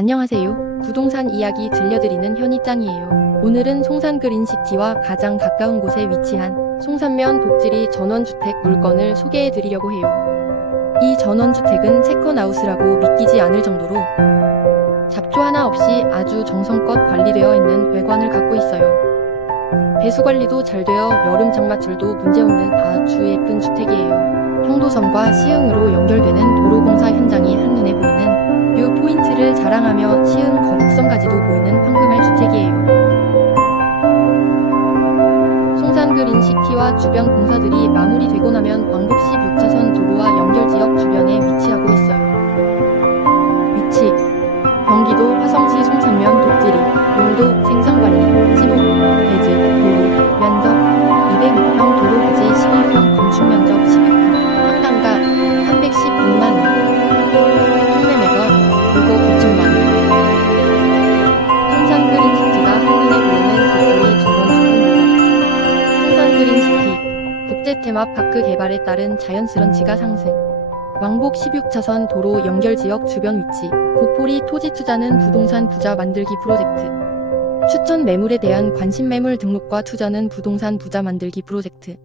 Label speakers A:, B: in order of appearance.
A: 안녕하세요. 부동산 이야기 들려드리는 현이짱이에요. 오늘은 송산 그린시티와 가장 가까운 곳에 위치한 송산면 독지리 전원주택 물건을 소개해드리려고 해요. 이 전원주택은 세컨하우스라고 믿기지 않을 정도로 잡초 하나 없이 아주 정성껏 관리되어 있는 외관을 갖고 있어요. 배수 관리도 잘 되어 여름 장마철도 문제없는 아주 예쁜 주택이에요. 형도섬과 시흥으로 연결되는 뷰 포인트를 자랑하며 시흥 거북선까지도 보이는 황금알 주택이에요. 송산 그린시티와 주변 공사들이 마무리되고 나면 왕복 16차선 도로와 연결 지역 주변에 위치하고 있어요. 위치 경기도 화성시 6억 5천만 원 송산 그린 시티가 한눈에 보이는 도로의 전원 주택 송산 그린 시티 국제 테마 파크 개발에 따른 자연스런 지가 상승. 왕복 16차선 도로 연결 지역 주변 위치 고포리 토지 투자는 부동산 부자 만들기 프로젝트. 추천 매물에 대한 관심 매물 등록과 투자는 부동산 부자 만들기 프로젝트